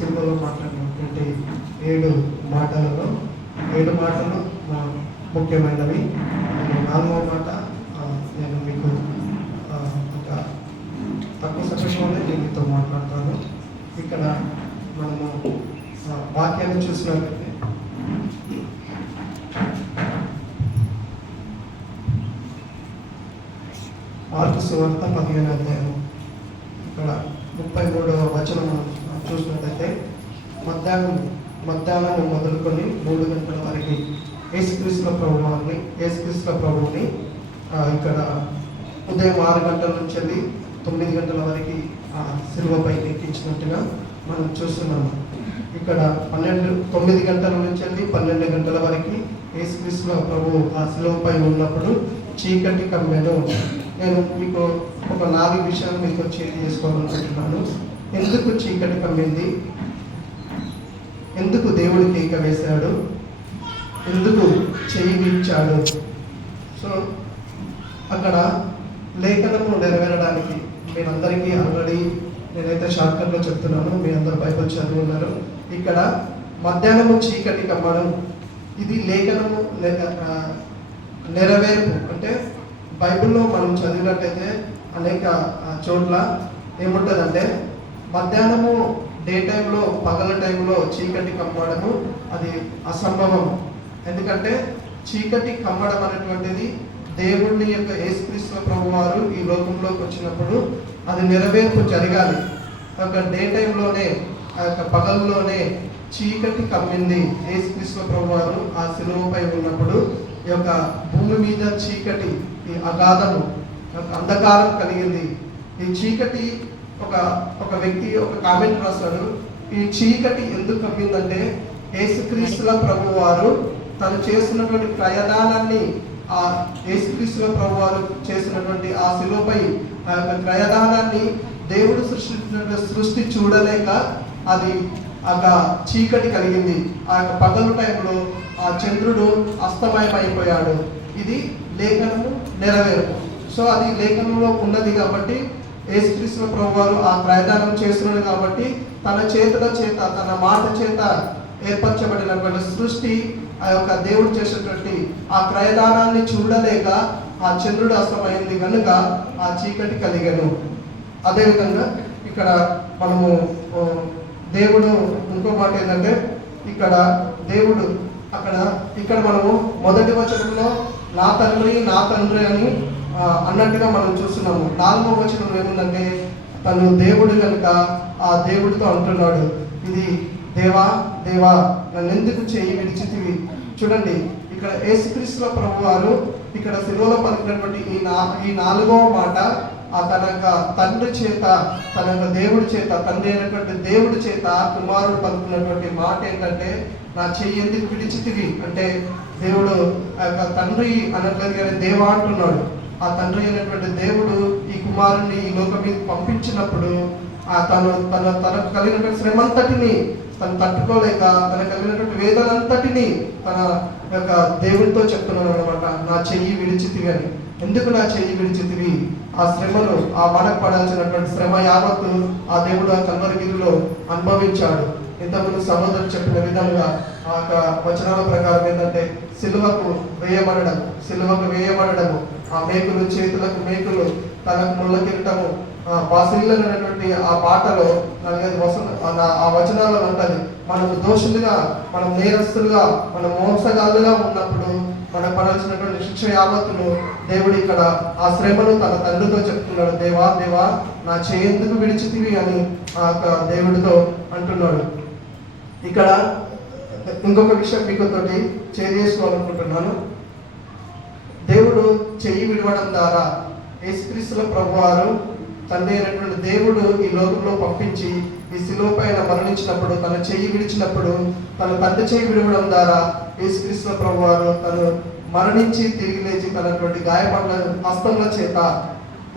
సిలువలో మాట్లాడినటువంటి 7 మాటలలో 7 మాటలు ముఖ్యమైనవి. 4వ మాట నేను మీకు ఒక తక్కువ సమయంలోనే నేను మీతో మాట్లాడతాను. ఇక్కడ మనము వాక్యాన్ని చూసినట్లయితే మార్కు సువార్త 15వ అధ్యాయం ఇక్కడ 33వ వచనం మనం చూసినట్లయితే మధ్యాహ్నం మొదలుకొని 3 గంటల వరకు యేసుక్రీస్తు ప్రభువుని ఇక్కడ ఉదయం 6 గంటల నుంచి వెళ్ళి 9 గంటల వరకు సిలువపై ఎక్కించినట్టుగా మనం చూస్తున్నాము. ఇక్కడ 9 గంటల నుంచి వెళ్ళి 12 గంటల వరకు యేసుక్రీస్తు ప్రభువు ఆ సిలువపై ఉన్నప్పుడు చీకటి కమ్మెను. నేను మీకు ఒక 4 విషయాలు మీతో షేర్ చేసుకోవాలనుకుంటున్నాను. ఎందుకు చీకటి కమ్మింది, ఎందుకు దేవుడు కేక వేశాడు, ఎందుకు చేయి విడిచాడు. సో అక్కడ లేఖనము నెరవేరడానికి మీరందరికీ ఆల్రెడీ నేనైతే షార్ట్కట్లో చెప్తున్నాను, మీ అందరూ బైబిల్ చదివి ఉన్నారు. ఇక్కడ మధ్యాహ్నము చీకటి కమ్మడం ఇది లేఖనము నెరవేర్పు. అంటే బైబిల్లో మనం చదివినట్టయితే అనేక చోట్ల ఏముంటుందంటే మధ్యాహ్నము డే టైంలో పగల టైంలో చీకటి కమ్మడము అది అసంభవం. ఎందుకంటే చీకటి కమ్మడం అనేటువంటిది దేవుని యొక్క యేసుక్రీస్తు ప్రభువారు ఈ లోకంలోకి వచ్చినప్పుడు అది నెరవేర్పు జరగాలి. ఒక డే టైంలోనే ఆ యొక్క పగల్లోనే చీకటి కమ్మింది. యేసుక్రీస్తు ప్రభువారు ఆ శిలువపై ఉన్నప్పుడు ఈ యొక్క భూమి మీద చీకటి, ఈ అగాధము, అంధకారం కలిగింది. ఈ చీకటి ఒక వ్యక్తి ఒక కామెంట్ రాశాడు, ఈ చీకటి ఎందుకు కమ్మిందంటే యేసుక్రీస్తుల ప్రభువారు తను చేసినటువంటి ప్రయాణాన్ని, ఆ యేసుక్రీస్తుల ప్రభువారు చేసినటువంటి ఆ శిలువపై ఆ యొక్క ప్రయాణాన్ని దేవుడు సృష్టి చూడలేక అది చీకటి కలిగింది. ఆ యొక్క పగలు టైంలో ఆ చంద్రుడు అస్తమయమైపోయాడు. ఇది లేఖనము నెరవేర్పు. సో అది లేఖనంలో ఉన్నది కాబట్టి యేసుక్రీస్తు ప్రభువారు ఆ ప్రయాణం చేస్తున్నాడు కాబట్టి తన చేతుల చేత తన మాట చేత ఏర్పరచబడినటువంటి సృష్టి ఆ యొక్క దేవుడు చేసేటువంటి ఆ ప్రయాణాన్ని చూడలేక ఆ చంద్రుడు అస్తమైంది కనుక ఆ చీకటి కలిగను. అదేవిధంగా ఇక్కడ మనము దేవుడు ఇంకో మాట ఏంటంటే ఇక్కడ దేవుడు ఇక్కడ మనము మొదటి వచనంలో నా తండ్రి అని అన్నట్టుగా మనం చూస్తున్నాము. 4వ వచనం ఏముందంటే తను దేవుడు కనుక ఆ దేవుడితో అంటున్నాడు, ఇది దేవా నన్ను ఎందుకు చేయి విడిచితివి. చూడండి ఇక్కడ యేసుక్రీస్తు ప్రభువారు ఇక్కడ శిలువలో పలికినటువంటి ఈ 4వ మాట తన తండ్రి చేత, తన దేవుడి చేత, తండ్రి అయినటువంటి దేవుడి చేత కుమారుడు పలుకున్నటువంటి మాట ఏంటంటే నా చెయ్యి ఎందుకు విడిచితివి అంటే దేవుడు తండ్రి అనట్లేదు కానీ దేవా అంటున్నాడు. ఆ తండ్రి అయినటువంటి దేవుడు ఈ కుమారుణ్ణి ఈ లోకం మీద పంపించినప్పుడు తనకు కలిగినటువంటి శ్రమంతటిని తను తట్టుకోలేక తనకు కలిగినటువంటి వేదనంతటిని తన యొక్క దేవుడితో చెప్తున్నాడు అనమాట, నా చెయ్యి విడిచితివి అని. ఎందుకు నా చెయ్యి విడిచితివి? ఆ శ్రమను, ఆ మనకు పడాల్సినటువంటి శ్రమ యావత్తు ఆ దేవుడు ఆ కల్వరిగిరిలో అనుభవించాడు. ఇంతకుముందు సహోదరులు చెప్పిన విధంగా ఆ యొక్క వచనాల ప్రకారం ఏంటంటే సిలువకు వేయబడము, ఆ మేకులు, చేతులకు మేకులు, తనకు ముళ్ళ కిరీటము, బాసిల్లు అనేటువంటి ఆ పాటలో 4-5 ఆ వచనాలలో ఉంటుంది. మనము దోషులుగా, మనం నేరస్తులుగా, మనం మోసగాళ్ళుగా ఉన్నప్పుడు మనకు పడాల్సినటువంటి శిక్ష యావత్తును దేవుడు ఇక్కడ ఆ శ్రమను తన తండ్రితో చెప్తున్నాడు, దేవా నా చేయందుకు విడిచితివి అని ఆ దేవుడితో అంటున్నాడు. ఇక్కడ ఇంకొక విషయం మీతోటి చేసుకోవాలనుకుంటున్నాను. దేవుడు చెయ్యి విడవడం ద్వారా యేసుక్రీస్తుల ప్రభువారు తండ్రి అయినటువంటి దేవుడు ఈ లోకంలో పంపించి ఈ శిలువపైన మరణించినప్పుడు, తన చెయ్యి విడిచినప్పుడు, తన తండ్రి చెయ్యి విడవడం ద్వారా యేసుక్రీస్తు ప్రభువారు తను మరణించి తిరిగి లేచి తనటువంటి గాయపడిన హస్తముల చేత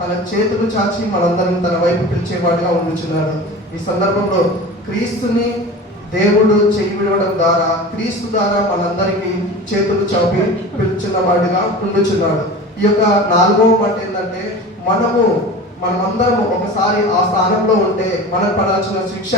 తన చేతులు చాచి మనందరం తన వైపు పిలిచేవాడిగా ఉండుచున్నాడు. ఈ సందర్భంలో క్రీస్తుని దేవుడు చెయ్యి విడవడం ద్వారా, క్రీస్తు ద్వారా మనందరికీ చేతులు చాపి పిలుచున్న వాడిగా ఉండుచున్నాడు. ఈ యొక్క 4వ మాట ఏంటంటే మనము మనమందరం ఒకసారి ఆ స్థానంలో ఉంటే మనకు పడాల్సిన శిక్ష,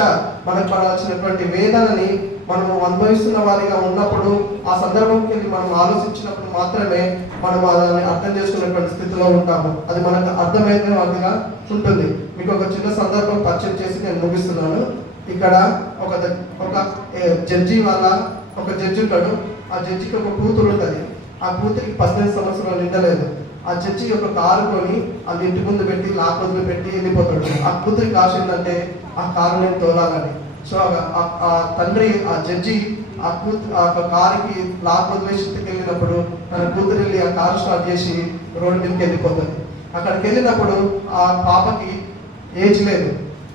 మనకు పడాల్సినటువంటి వేదనని మనము అనుభవిస్తున్న వారిగా ఉన్నప్పుడు, ఆ సందర్భంకి వెళ్ళి మనం ఆలోచించినప్పుడు మాత్రమే మనం దాన్ని అర్థం చేసుకునేటువంటి స్థితిలో ఉంటాము. అది మనకు అర్థమైన వాటిగా ఉంటుంది. మీకు ఒక చిన్న సందర్భం పరిచయం చేసి నేను ముగిస్తున్నాను. ఇక్కడ ఒక జడ్జి ఒక జడ్జి ఉంటాడు. ఆ జడ్జికి ఒక కూతురు ఉంటుంది. ఆ కూతురికి 18 సంవత్సరాలు నిండలేదు. ఆ జడ్జి ఒక కారు కొని వాళ్ళ ఇంటి ముందు పెట్టి లాక్ వదిలి పెట్టి వెళ్ళిపోతాడు. ఆ కూతురికి ఆశ ఏంటంటే ఆ కారు నేను తోలాలని. సో ఆ తండ్రి, ఆ జడ్జి ఆ కారుకి లాక్ వదిలేసి వెళ్ళినప్పుడు తన కూతురు వెళ్ళి ఆ కారు స్టార్ట్ చేసి రోడ్డు మీదకి వెళ్ళిపోతుంది. అక్కడికి వెళ్ళినప్పుడు ఆ పాపకి ఏజ్ లేదు.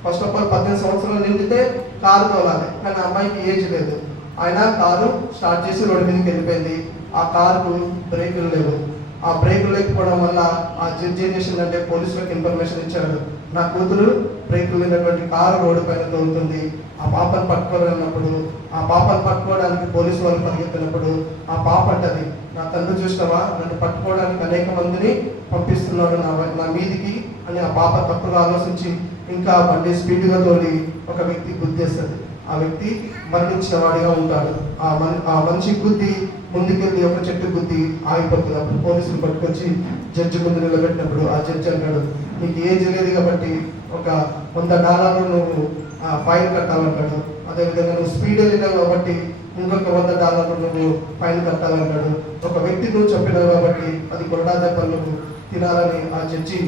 ఫస్ట్ ఆఫ్ ఆల్ 18 సంవత్సరాలు నిండితే కారు తోలాలి, కానీ అమ్మాయికి ఏజ్ లేదు. అయినా కారు స్టార్ట్ చేసి రోడ్డు మీదకి వెళ్ళిపోయింది. ఆ కారుకు బ్రేకులు లేవు. ఆ బ్రేకులు లేకపోవడం వల్ల ఆ జడ్జి ఏం చేసిందంటే పోలీసులకు ఇన్ఫర్మేషన్ ఇచ్చాడు, నా కూతురు బ్రేకులు లేనటువంటి కారు రోడ్డు పైన తోలుతుంది. ఆ పాపను పట్టుకోవాలన్నప్పుడు, ఆ పాపను పట్టుకోవడానికి పోలీసు వాళ్ళు పరిగెత్తినప్పుడు ఆ పాప అంటది, నా తండ్రి చూసినావా, నన్ను పట్టుకోవడానికి అనేక మందిని పంపిస్తున్నాడు నా మీదికి అని ఆ పాప తప్పుగా ఆలోచించి ఇంకా బండి స్పీడ్గా తోలి ఒక వ్యక్తి గుద్దేస్తుంది. ఆ వ్యక్తి మరణించిన వాడిగా ఉంటాడు. ఆ మనిషి గుద్ది ముందుకెళ్ళి ఒక చెట్టు గుద్ది ఆగిపోతుంది. అప్పుడు పోలీసులు పట్టుకొచ్చి జడ్జి ముందు నిలబెట్టినప్పుడు ఆ జడ్జి అంటాడు, నీకు ఏజ్ లేదు కాబట్టి ఒక $100 నువ్వు ఫైన్ కట్టాలంటాడు. అదేవిధంగా నువ్వు స్పీడ్ వెళ్ళినావు కాబట్టి ఇంకొక $100 నువ్వు ఫైన్ కట్టాలంటాడు. ఒక వ్యక్తి నువ్వు చెప్పినావు కాబట్టి అది కొరడా దెబ్బలు నువ్వు తినాలని ఆ జడ్జి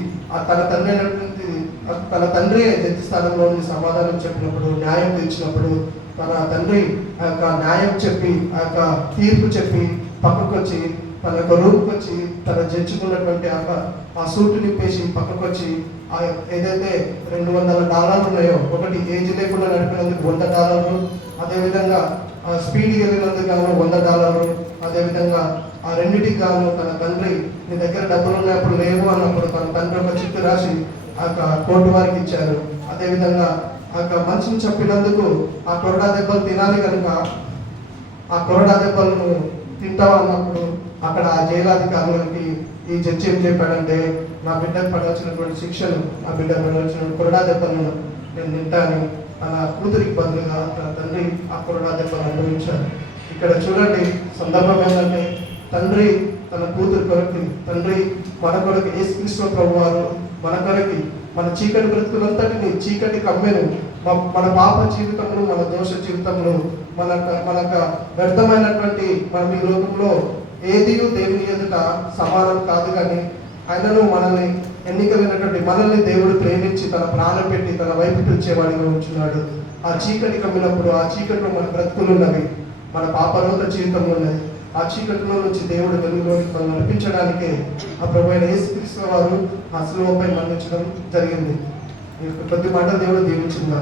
తన తండ్రి జడ్జి స్థానంలో ఉండి సమాధానం చెప్పినప్పుడు, న్యాయం తీర్చినప్పుడు, తన తండ్రి ఆ యొక్క న్యాయం చెప్పి, ఆ యొక్క తీర్పు చెప్పి పక్కకు వచ్చి తన యొక్క రూమ్కి వచ్చి తన జడ్జికున్నటువంటి ఆ సూట్ నింపేసి పక్కకు వచ్చి ఆ ఏదైతే $200 ఉన్నాయో, ఒకటి ఏజ్ లేకుండా నడిపినందుకు $100, అదేవిధంగా స్పీడ్ వెళ్ళినందుకు గాను $100, అదేవిధంగా ఆ రెండింటికి గాను తన తండ్రి నీ దగ్గర డబ్బులు ఉన్నప్పుడు లేవు అన్నప్పుడు తన తండ్రి ఒక చిట్టు రాసి ఆ కోర్టు వారికి ఇచ్చారు. అదేవిధంగా ఆ మనిషిని చెప్పినందుకు ఆ కొరడా దెబ్బలు తినాలి కనుక ఆ కొరడా దెబ్బలను తింటావు అన్నప్పుడు అక్కడ ఆ జైలాధికారులకి ఈ జడ్జి ఏం చెప్పాడంటే, నా బిడ్డకు పడాల్సినటువంటి శిక్షను, నా బిడ్డకు పడాల్సిన కొరడా దెబ్బలను నేను తింటాను. తన కూతురికి బదులుగా తన తండ్రి ఆ కొరడా దెబ్బలు అనుభవించాడు. ఇక్కడ చూడండి, సందర్భం ఏంటంటే తండ్రి తన కూతురు కొరకు, తండ్రి మన కొరకు యేసుక్రీస్తు ప్రభువు వారు మన కొరకు మన చీకటి బ్రతుకులంతటిని చీకటి కమ్మెను, మన పాప జీవితములు, మన దోష జీవితములు, మన వ్యర్థమైనటువంటి మనం ఈ లోకంలో ఏది దేవుని ఎదుట సమానం కాదు, కానీ ఆయనను మనల్ని ఎన్నికలైనటువంటి మనల్ని దేవుడు ప్రేమించి తన ప్రాణం పెట్టి తన వైపు పిలిచేవాడిగా ఉంచున్నాడు. ఆ చీకటి కమ్మినప్పుడు ఆ చీకటిలో మన బ్రతుకులు ఉన్నవి, మన పాపరోత జీవితం ఉన్నది. ఆ చీకటిలో నుంచి దేవుడు వెలుగులోకి మనం నడిపించడానికే ఆ ప్రభువైన యేసుక్రీస్తు వారు ఆ శిలువపై మరణించడం జరిగింది. కొద్ది మాటలు దేవుడు దీవించింది.